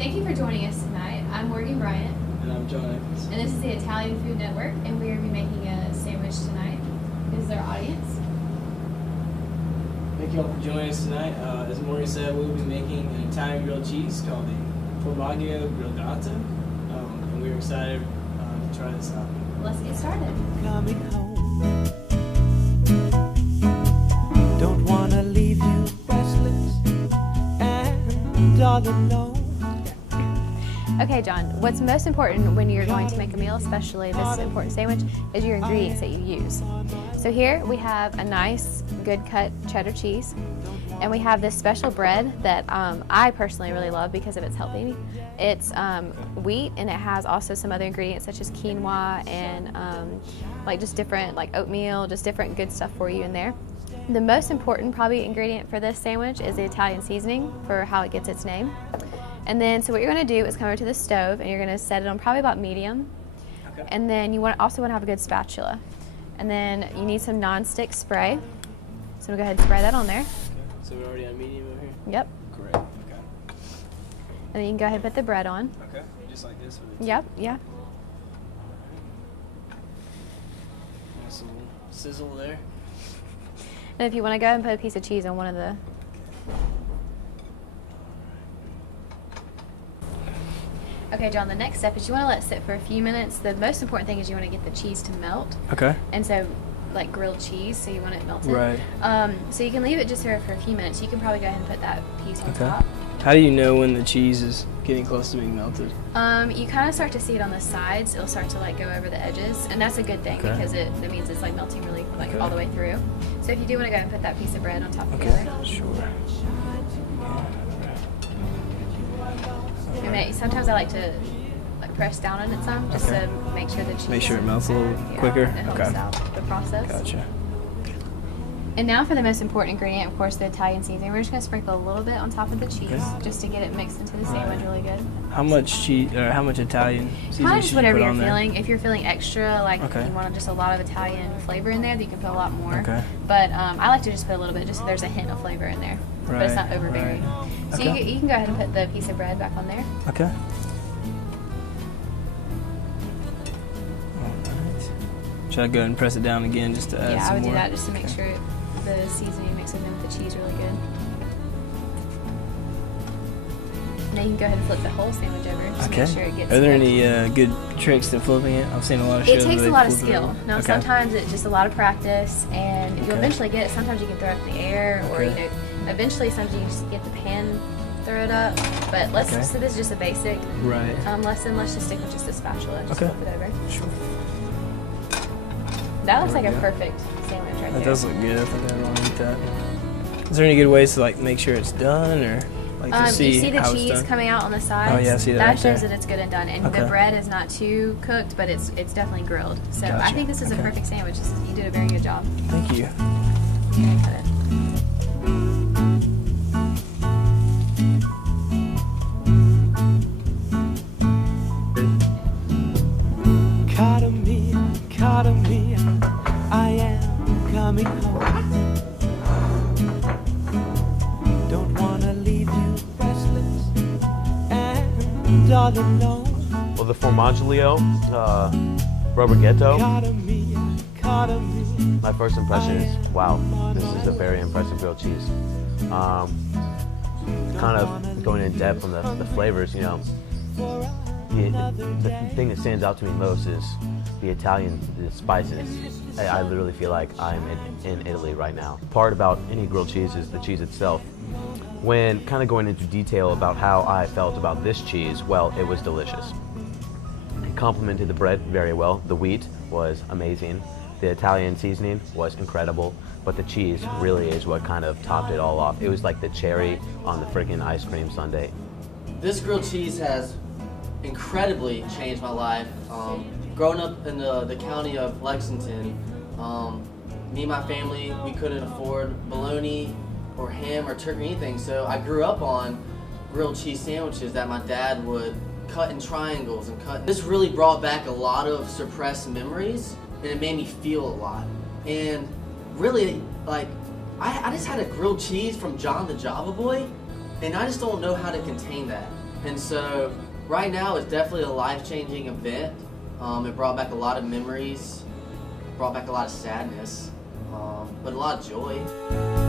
Thank you for joining us tonight. I'm Morgan Bryant. And I'm John Echols. And this is the Italian Food Network, and we are be making a sandwich tonight. This is our audience. Thank you all for joining us tonight. As Morgan said, we'll be making an Italian grilled cheese called the Formaggio Grigliato. And we're excited to try this out. Let's get started. Coming home. Don't wanna leave you restless and all alone. Okay, John, what's most important when you're going to make a meal, especially this important sandwich, is your ingredients that you use. So here we have a nice, good cut cheddar cheese, and we have this special bread that I personally really love because of its healthy. It's wheat, and it has also some other ingredients such as quinoa and like just different like oatmeal, just different good stuff for you in there. The most important probably ingredient for this sandwich is the Italian seasoning for how it gets its name. And then, so what you're going to do is come over to the stove and you're going to set it on probably about medium. Okay. And then you also want to have a good spatula. And then you need some non-stick spray. So we'll go ahead and spray that on there. Okay. So we're already on medium over here? Yep. Great. Okay. And then you can go ahead and put the bread on. Okay. Just like this? With Yep, yeah. Nice little sizzle there. And if you want to go ahead and put a piece of cheese on one of the... Okay, John, the next step is you want to let it sit for a few minutes. The most important thing is you want to get the cheese to melt. Okay. And so, like grilled cheese, so you want it melted. Right. So you can leave it just here for a few minutes. You can probably go ahead and put that piece on Okay. top. How do you know when the cheese is getting close to being melted? You kind of start to see it on the sides. It'll start to like go over the edges, and that's a good thing Okay. because that means it's like melting really like Okay. all the way through. So if you do want to go ahead and put that piece of bread on top of the Okay. other. Sure. And sometimes I like to press down on it some just Okay. to make sure the cheese. Make sure it melts a little quicker? It helps Okay. out the process. Gotcha. And now for the most important ingredient, of course, the Italian seasoning. We're just going to sprinkle a little bit on top of the cheese Okay. just to get it mixed into the sandwich really good. How much cheese or how much Italian seasoning Kind of should just you whatever put you're on there? feeling. If you're feeling extra, like Okay. you want just a lot of Italian flavor in there, then you can put a lot more. Okay. But I like to just put a little bit, just so there's a hint of flavor in there. But it's not Right, overbearing. right. So Okay. you can go ahead and put the piece of bread back on there. Okay. Alright. Should I go ahead and press it down again just to add Yeah, some I would more? do that just to make Okay. sure the seasoning mixes in with the cheese really good. And then you can go ahead and flip the whole sandwich over just to Okay. make sure it gets Are there cooked. any good tricks to flipping it? I've seen a lot of It shows takes where a they lot of flip it skill. over. Now, Okay. sometimes it's just a lot of practice, and you'll Okay. eventually get it. Sometimes you can throw it in the air, or Okay. eventually sometimes you can just get the pan, throw it up. But Okay. so this is just a basic Right. lesson. Let's just stick with just the spatula and just Okay. flip it over. Sure. That looks There like we a go. perfect sandwich right That there. does look good. I think I want to eat that. Is there any good ways to like make sure it's done or like to see you see the how it's cheese done? coming out on the sides? Oh, yeah, I see that That right shows there. that it's good and done. And the Okay. bread is not too cooked, but it's definitely grilled. So I Gotcha. think this is a Okay. perfect sandwich. You did a very good job. Thank you. Here, cut it. Caught me, I am coming home. Don't wanna leave you restless and all alone. Well, the Formaggio Grigliato, Caught me. my first impression is, wow, this is a very impressive grilled cheese. Kind of going in depth on the flavors, you know. The thing that stands out to me most is the Italian spices. I literally feel like I'm in Italy right now. Part about any grilled cheese is the cheese itself. When kind of going into detail about how I felt about this cheese, well, it was delicious. It complemented the bread very well. The wheat was amazing. The Italian seasoning was incredible, but the cheese really is what kind of topped it all off. It was like the cherry on the freaking ice cream sundae. This grilled cheese has incredibly changed my life. Growing up in the county of Lexington, me and my family, we couldn't afford bologna or ham or turkey or anything, so I grew up on grilled cheese sandwiches that my dad would cut in triangles and cut. This really brought back a lot of suppressed memories, and it made me feel a lot. And really, like, I just had a grilled cheese from John the Java Boy, and I just don't know how to contain that. And so right now it's definitely a life-changing event. It brought back a lot of memories, brought back a lot of sadness, but a lot of joy.